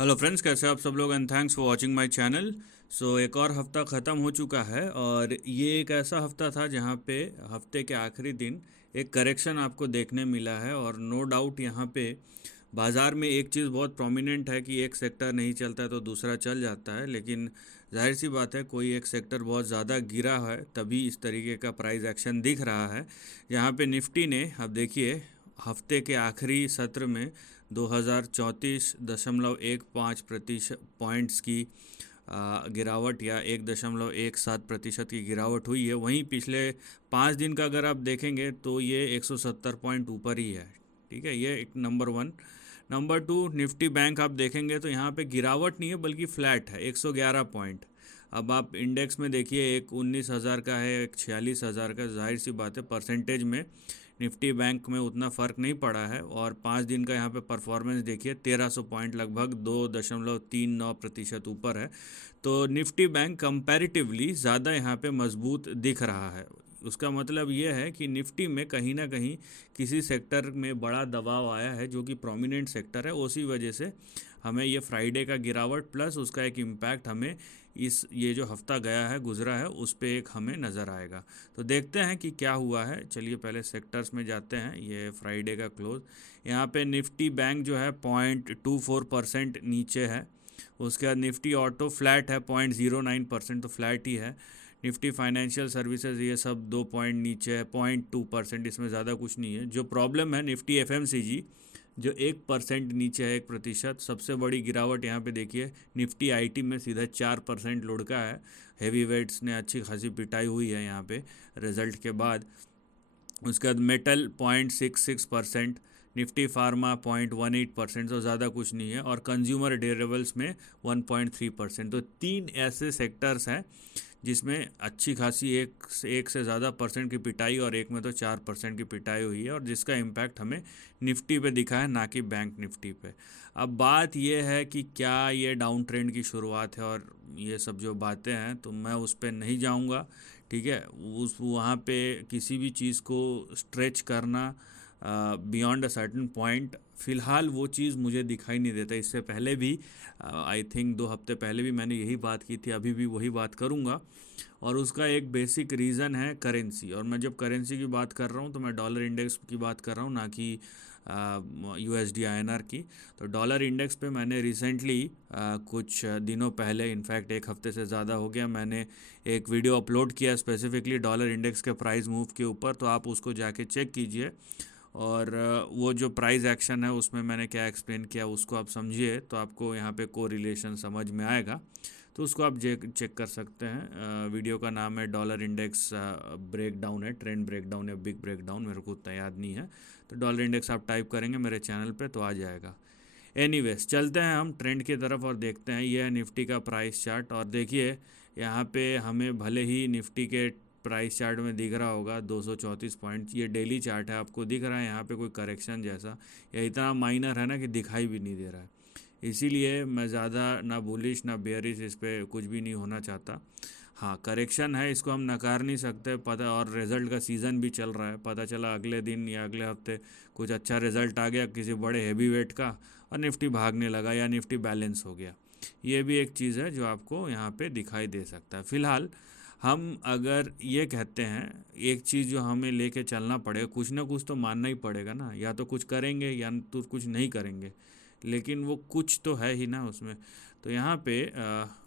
Hello friends, कैसे आप सब लोग and thanks for watching my channel. एक और हफ्ता ख़त्म हो चुका है और ये एक ऐसा हफ्ता था जहाँ पे हफ्ते के आखिरी दिन एक करेक्शन आपको देखने मिला है। और नो डाउट यहाँ पे बाज़ार में एक चीज़ बहुत प्रोमिनेंट है कि एक सेक्टर नहीं चलता है तो दूसरा चल जाता है। लेकिन जाहिर सी बात है, कोई एक सेक्टर बहुत ज़्यादा गिरा है तभी इस तरीके का प्राइस एक्शन दिख रहा है। यहाँ पे निफ्टी ने, अब देखिए, हफ्ते के आखिरी सत्र में 2034.15% पॉइंट्स की गिरावट या 1.17% की गिरावट हुई है। वहीं पिछले 5 दिन का अगर आप देखेंगे तो ये 170 पॉइंट ऊपर ही है। ठीक है, ये एक number one. Number two, Nifty bank आप देखेंगे तो यहाँ पे गिरावट नहीं है बल्कि फ्लैट है, 111 पॉइंट। अब आप इंडेक्स में देखिए, एक 19,000 का है, एक 46,000 का। जाहिर सी बात है, परसेंटेज में निफ्टी बैंक में उतना फ़र्क नहीं पड़ा है। और 5 दिन का यहाँ पे परफॉर्मेंस देखिए, 1300 पॉइंट, लगभग 2.39% ऊपर है। तो निफ्टी बैंक कंपैरेटिवली ज़्यादा यहाँ पे मजबूत दिख रहा है। उसका मतलब ये है कि निफ्टी में कहीं ना कहीं किसी सेक्टर में बड़ा दबाव आया है जो कि प्रोमिनेंट सेक्टर है। उसी वजह से हमें ये फ्राइडे का गिरावट प्लस उसका एक इम्पैक्ट हमें ये जो हफ्ता गया है, गुजरा है, उस पर एक हमें नज़र आएगा। तो देखते हैं कि क्या हुआ है। चलिए पहले सेक्टर्स में जाते हैं। ये फ्राइडे का क्लोज, यहाँ पे निफ्टी बैंक जो है 0.24% नीचे है। उसके बाद निफ्टी ऑटो फ्लैट है, 0.09%, तो फ्लैट ही है। निफ्टी फाइनेंशियल सर्विसेज ये सब 2 पॉइंट नीचे है, 0.2%, इसमें ज़्यादा कुछ नहीं है। जो प्रॉब्लम है, निफ्टी एफएमसीजी जो 1% नीचे है, 1%। सबसे बड़ी गिरावट यहाँ पे देखिए, निफ्टी आईटी में सीधा 4% लुढ़का है। हेवी वेट्स ने अच्छी खासी पिटाई हुई है यहाँ पे रिजल्ट के बाद। उसके बाद मेटल 0.66%, निफ्टी फार्मा 0.18%, तो ज़्यादा कुछ नहीं है। और कंज्यूमर ड्यूरेबल्स में 1.3%। तो तीन ऐसे सेक्टर्स हैं जिसमें अच्छी खासी एक से ज़्यादा परसेंट की पिटाई, और एक में तो 4% की पिटाई हुई है, और जिसका इम्पैक्ट हमें निफ्टी पे दिखा है, ना कि बैंक निफ्टी पे। अब बात यह है कि क्या ये डाउन ट्रेंड की शुरुआत है, और ये सब जो बातें हैं तो मैं उस पर नहीं जाऊंगा। ठीक है, उस वहाँ पे किसी भी चीज़ को स्ट्रेच करना बियॉन्ड अ सर्टन पॉइंट, फ़िलहाल वो चीज़ मुझे दिखाई नहीं देता। इससे पहले भी आई थिंक 2 हफ्ते पहले भी मैंने यही बात की थी, अभी भी वही बात करूँगा। और उसका एक बेसिक रीज़न है करेंसी। और मैं जब करेंसी की बात कर रहा हूँ तो मैं डॉलर इंडेक्स की बात कर रहा हूँ, ना कि यूएसडी आईएनआर की। तो डॉलर इंडेक्स पे मैंने रिसेंटली कुछ दिनों पहले, इनफैक्ट 1 हफ्ते से ज़्यादा हो गया, मैंने एक वीडियो अपलोड किया स्पेसिफिकली डॉलर इंडेक्स के प्राइस मूव के ऊपर। तो आप उसको जाके चेक कीजिए। और वो जो प्राइस एक्शन है उसमें मैंने क्या एक्सप्लेन किया उसको आप समझिए, तो आपको यहाँ पे कोरिलेशन समझ में आएगा। तो उसको आप चेक कर सकते हैं। वीडियो का नाम है डॉलर इंडेक्स ब्रेक डाउन है, ट्रेंड ब्रेक डाउन या बिग ब्रेक डाउन, मेरे को उतना याद नहीं है। तो डॉलर इंडेक्स आप टाइप करेंगे मेरे चैनल पे तो आ जाएगा। एनीवेज, चलते हैं हम ट्रेंड की तरफ और देखते हैं। ये है निफ्टी का प्राइस चार्ट, और देखिए यहाँ पे हमें भले ही निफ्टी के प्राइस चार्ट में दिख रहा होगा 234 पॉइंट, ये डेली चार्ट है, आपको दिख रहा है यहाँ पे कोई करेक्शन जैसा, या इतना माइनर है ना कि दिखाई भी नहीं दे रहा है। इसीलिए मैं ज़्यादा ना बुलिश ना बेयरिश, इस पर कुछ भी नहीं होना चाहता। हाँ, करेक्शन है, इसको हम नकार नहीं सकते, पता। और रिज़ल्ट का सीज़न भी चल रहा है, पता चला अगले दिन या अगले हफ्ते कुछ अच्छा रिज़ल्ट आ गया किसी बड़े हैवी वेट का, और निफ्टी भागने लगा या निफ्टी बैलेंस हो गया। ये भी एक चीज़ है जो आपको यहाँ पे दिखाई दे सकता है। फ़िलहाल हम अगर ये कहते हैं, एक चीज़ जो हमें लेके चलना पड़ेगा, कुछ ना कुछ तो मानना ही पड़ेगा ना, या तो कुछ करेंगे या तो कुछ नहीं करेंगे, लेकिन वो कुछ तो है ही ना उसमें। तो यहाँ पे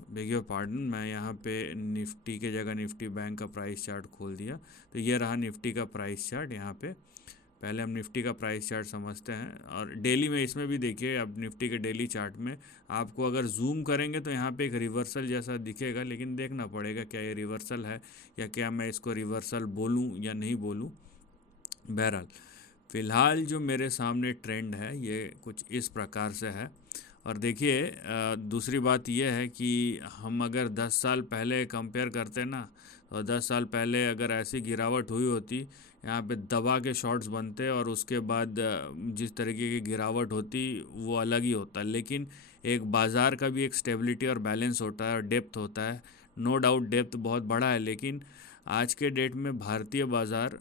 बेग योर पार्डन, मैं यहाँ पे निफ्टी के जगह निफ्टी बैंक का प्राइस चार्ट खोल दिया। तो ये रहा निफ्टी का प्राइस चार्ट। यहाँ पे पहले हम निफ्टी का प्राइस चार्ट समझते हैं, और डेली में इसमें भी देखिए। अब निफ्टी के डेली चार्ट में आपको अगर जूम करेंगे तो यहाँ पे एक रिवर्सल जैसा दिखेगा, लेकिन देखना पड़ेगा क्या ये रिवर्सल है, या क्या मैं इसको रिवर्सल बोलूँ या नहीं बोलूँ। बहरहाल, फ़िलहाल जो मेरे सामने ट्रेंड है ये कुछ इस प्रकार से है। और देखिए, दूसरी बात यह है कि हम अगर 10 साल पहले कंपेयर करते ना, तो 10 साल पहले अगर ऐसी गिरावट हुई होती, यहाँ पे दबा के शॉर्ट्स बनते, और उसके बाद जिस तरीके की गिरावट होती वो अलग ही होता। लेकिन एक बाज़ार का भी एक स्टेबिलिटी और बैलेंस होता है और डेप्थ होता है। नो डाउट डेप्थ बहुत बड़ा है, लेकिन आज के डेट में भारतीय बाज़ार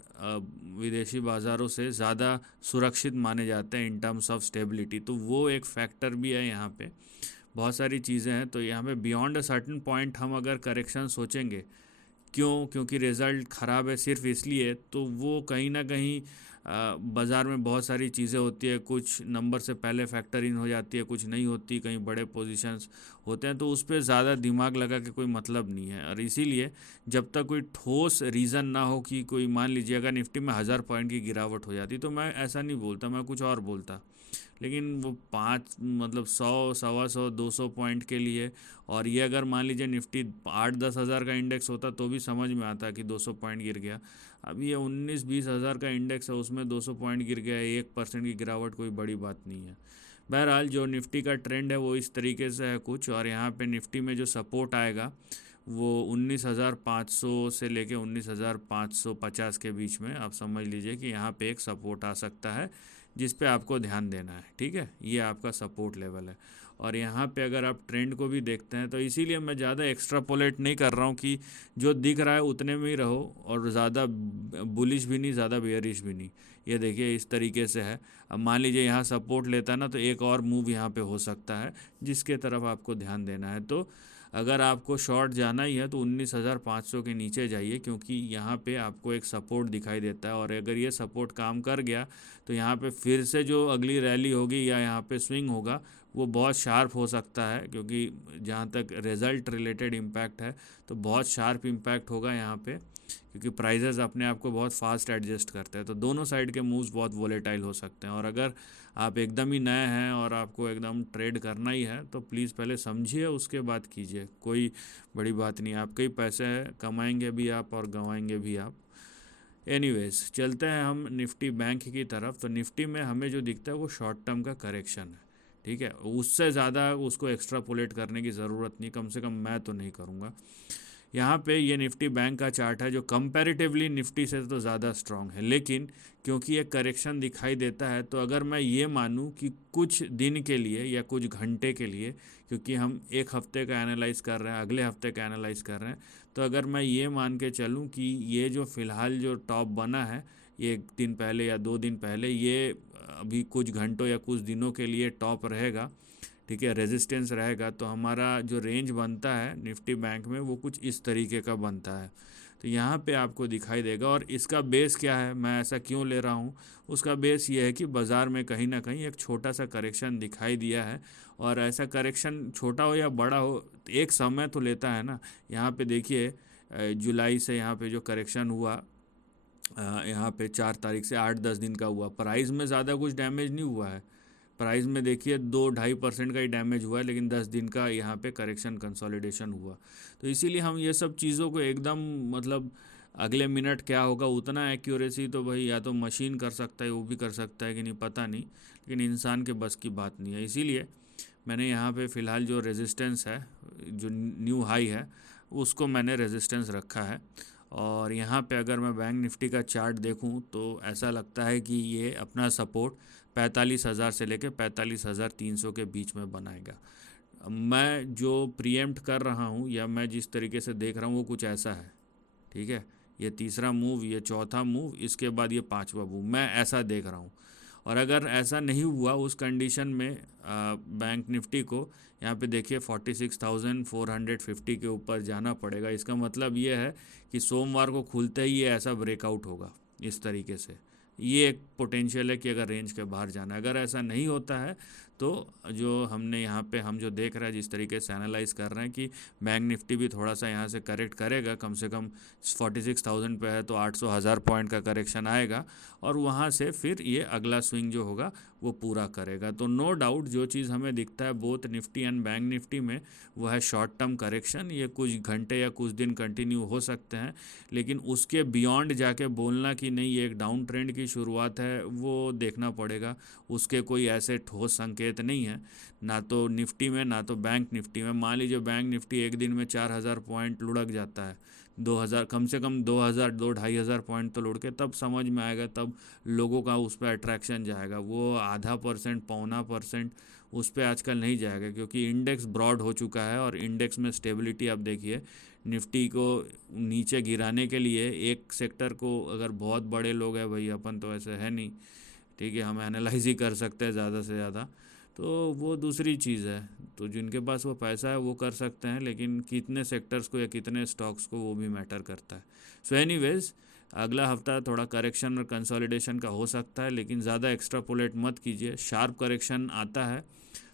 विदेशी बाज़ारों से ज़्यादा सुरक्षित माने जाते हैं इन टर्म्स ऑफ स्टेबिलिटी। तो वो एक फैक्टर भी है यहाँ पे। बहुत सारी चीज़ें हैं। तो यहाँ पे बियॉन्ड अ सर्टेन पॉइंट हम अगर करेक्शन सोचेंगे, क्योंकि रिज़ल्ट ख़राब है सिर्फ इसलिए, तो वो कहीं ना कहीं बाज़ार में बहुत सारी चीज़ें होती है, कुछ नंबर से पहले फैक्टर इन हो जाती है, कुछ नहीं होती, कहीं बड़े पोजीशंस होते हैं, तो उस पर ज़्यादा दिमाग लगा के कोई मतलब नहीं है। और इसीलिए जब तक कोई ठोस रीज़न ना हो कि कोई, मान लीजिए अगर निफ्टी में 1000 पॉइंट की गिरावट हो जाती, तो मैं ऐसा नहीं बोलता, मैं कुछ और बोलता। लेकिन वो पाँच मतलब 100, 125, 200 पॉइंट के लिए, और ये अगर मान लीजिए निफ्टी 8-10 हज़ार का इंडेक्स होता तो भी समझ में आता कि 200 पॉइंट गिर गया। अब ये 19-20 हज़ार का इंडेक्स है, उसमें 200 पॉइंट गिर गया, 1% की गिरावट कोई बड़ी बात नहीं है। बहरहाल जो निफ्टी का ट्रेंड है वो इस तरीके से है कुछ, और यहाँ पे निफ्टी में जो सपोर्ट आएगा वो 19,500 से लेके 19,550 के बीच में, आप समझ लीजिए कि यहाँ पे एक सपोर्ट आ सकता है जिस पे आपको ध्यान देना है। ठीक है, ये आपका सपोर्ट लेवल है। और यहाँ पे अगर आप ट्रेंड को भी देखते हैं, तो इसीलिए मैं ज़्यादा एक्स्ट्रापोलेट नहीं कर रहा हूँ कि जो दिख रहा है उतने में ही रहो, और ज़्यादा बुलिश भी नहीं, ज़्यादा बेयरिश भी नहीं। ये देखिए इस तरीके से है। अब मान लीजिए यहाँ सपोर्ट लेता है ना, तो एक और मूव यहाँ पे हो सकता है जिसके तरफ आपको ध्यान देना है। तो अगर आपको शॉर्ट जाना ही है तो 19,500 के नीचे जाइए, क्योंकि यहाँ पे आपको एक सपोर्ट दिखाई देता है, और अगर ये सपोर्ट काम कर गया तो यहाँ पे फिर से जो अगली रैली होगी या यहाँ पे स्विंग होगा वो बहुत शार्प हो सकता है, क्योंकि जहाँ तक रिज़ल्ट रिलेटेड इम्पैक्ट है तो बहुत शार्प इम्पैक्ट होगा यहाँ पे, क्योंकि प्राइजेस अपने आप को बहुत फास्ट एडजस्ट करते हैं। तो दोनों साइड के मूव्स बहुत वोलेटाइल हो सकते हैं, और अगर आप एकदम ही नए हैं और आपको एकदम ट्रेड करना ही है तो प्लीज़ पहले समझिए, उसके बाद कीजिए। कोई बड़ी बात नहीं, आपके ही पैसे हैं, कमाएंगे भी आप और गंवाएंगे भी आप। एनीवेज, चलते हैं हम निफ्टी बैंक की तरफ। तो निफ्टी में हमें जो दिखता है वो शॉर्ट टर्म का करेक्शन है। ठीक है, उससे ज़्यादा उसको एक्स्ट्रापोलेट करने की ज़रूरत नहीं, कम से कम मैं तो नहीं करूँगा। यहाँ पे ये निफ्टी बैंक का चार्ट है जो कंपैरेटिवली निफ्टी से तो ज़्यादा स्ट्रांग है, लेकिन क्योंकि एक करेक्शन दिखाई देता है, तो अगर मैं ये मानूँ कि कुछ दिन के लिए या कुछ घंटे के लिए, क्योंकि हम एक हफ्ते का एनालाइज कर रहे हैं, अगले हफ्ते का एनालाइज कर रहे हैं, तो अगर मैं ये मान के चलूँ कि ये जो फ़िलहाल जो टॉप बना है, ये 1 दिन पहले या 2 दिन पहले, ये अभी कुछ घंटों या कुछ दिनों के लिए टॉप रहेगा, ठीक है, रेजिस्टेंस रहेगा, तो हमारा जो रेंज बनता है निफ्टी बैंक में वो कुछ इस तरीके का बनता है। तो यहाँ पे आपको दिखाई देगा, और इसका बेस क्या है, मैं ऐसा क्यों ले रहा हूँ, उसका बेस ये है कि बाज़ार में कहीं ना कहीं एक छोटा सा करेक्शन दिखाई दिया है, और ऐसा करेक्शन छोटा हो या बड़ा हो, एक समय तो लेता है ना। यहाँ पे देखिए जुलाई से यहाँ पे जो करेक्शन हुआ, यहाँ पे 4 तारीख से 8-10 दिन का हुआ, प्राइस में ज़्यादा कुछ डैमेज नहीं हुआ है। प्राइस में देखिए 2-2.5% का ही डैमेज हुआ है, लेकिन 10 दिन का यहाँ पे करेक्शन कंसोलिडेशन हुआ। तो इसीलिए हम ये सब चीज़ों को एकदम, मतलब अगले मिनट क्या होगा उतना एक्यूरेसी तो भाई या तो मशीन कर सकता है, वो भी कर सकता है कि नहीं पता नहीं, लेकिन इंसान के बस की बात नहीं है। इसीलिए मैंने यहाँ पे फ़िलहाल जो रेजिस्टेंस है, जो न्यू हाई है, उसको मैंने रेजिस्टेंस रखा है। और यहाँ पे अगर मैं बैंक निफ्टी का चार्ट देखूँ तो ऐसा लगता है कि ये अपना सपोर्ट 45,000 से लेकर 45,300 के बीच में बनाएगा। मैं जो प्रीएम्प्ट कर रहा हूँ या मैं जिस तरीके से देख रहा हूँ वो कुछ ऐसा है। ठीक है, ये तीसरा मूव, ये चौथा मूव, इसके बाद ये पांचवा मूव, मैं ऐसा देख रहा हूँ। और अगर ऐसा नहीं हुआ उस कंडीशन में बैंक निफ्टी को यहाँ पे देखिए 46,450 के ऊपर जाना पड़ेगा। इसका मतलब ये है कि सोमवार को खुलते ही ये ऐसा ब्रेकआउट होगा इस तरीके से। ये एक पोटेंशियल है कि अगर रेंज के बाहर जाना है। अगर ऐसा नहीं होता है तो जो हमने यहाँ पे हम जो देख रहे हैं, जिस तरीके से एनालाइज कर रहे हैं कि बैंक निफ्टी भी थोड़ा सा यहाँ से करेक्ट करेगा, कम से कम 46,000 पे है तो 800 पॉइंट का करेक्शन आएगा, और वहाँ से फिर ये अगला स्विंग जो होगा वो पूरा करेगा। तो नो डाउट जो चीज़ हमें दिखता है both Nifty and bank Nifty में वो है शॉर्ट टर्म करेक्शन। ये कुछ घंटे या कुछ दिन कंटिन्यू हो सकते हैं, लेकिन उसके बियॉन्ड जाके बोलना कि नहीं ये एक डाउन ट्रेंड की शुरुआत है, वो देखना पड़ेगा। उसके कोई ऐसे ठोस संकेत नहीं है, ना तो निफ्टी में ना तो बैंक निफ्टी में। मान लीजिए बैंक निफ्टी एक दिन में 4,000 पॉइंट लुढ़क जाता है, 2,000, कम से कम 2,000, 2-2.5 हज़ार पॉइंट तो लुढ़ के, तब समझ में आएगा, तब लोगों का उस पर अट्रैक्शन जाएगा। वो 0.5%, 0.25% उस पर आजकल नहीं जाएगा, क्योंकि इंडेक्स ब्रॉड हो चुका है, और इंडेक्स में स्टेबिलिटी आप देखिए। निफ्टी को नीचे गिराने के लिए एक सेक्टर को, अगर बहुत बड़े लोग हैं, भाई अपन तो ऐसे है नहीं, ठीक है, हम एनालाइज ही कर सकते हैं ज़्यादा से ज़्यादा, तो वो दूसरी चीज़ है। तो जिनके पास वो पैसा है वो कर सकते हैं, लेकिन कितने सेक्टर्स को या कितने स्टॉक्स को वो भी मैटर करता है। सो एनीवेज, अगला हफ्ता थोड़ा करेक्शन और कंसोलिडेशन का हो सकता है, लेकिन ज़्यादा एक्स्ट्रापोलेट मत कीजिए। शार्प करेक्शन आता है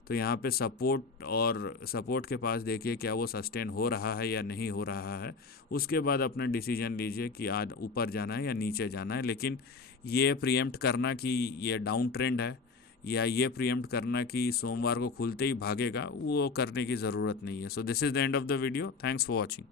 तो यहाँ पे सपोर्ट के पास देखिए क्या वो सस्टेन हो रहा है या नहीं हो रहा है। उसके बाद अपना डिसीजन लीजिए कि आज ऊपर जाना है या नीचे जाना है। लेकिन ये प्रीएम्प्ट करना कि ये डाउन ट्रेंड है, या ये प्रीएम्प्ट करना कि सोमवार को खुलते ही भागेगा, वो करने की ज़रूरत नहीं है। So this is the end of the video. Thanks for watching.